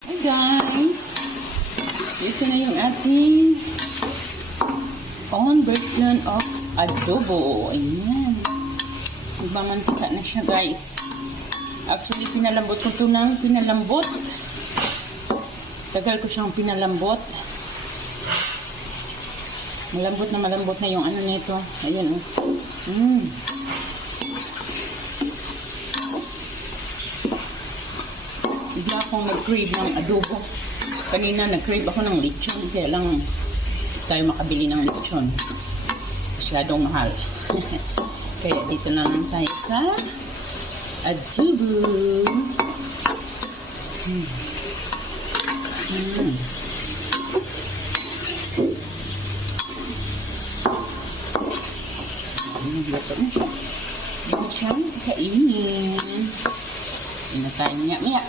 Hi guys! Ito na yung ating own version of adobo. Ayan. Nagmamantika na siya guys. Actually, pinalambot ko ito ng pinalambot. Tagal ko siyang pinalambot. Malambot na yung ano nito. Ayan o. Bigla akong nag-crave ng adobo. Kanina nag-crave ako ng lechon. Kaya lang tayo makabili ng lechon. Masyadong mahal. Kaya dito na lang tayo sa adobo. Nagluto na siya. Hindi na siyang kainin. Hindi na tayo miyak-miyak.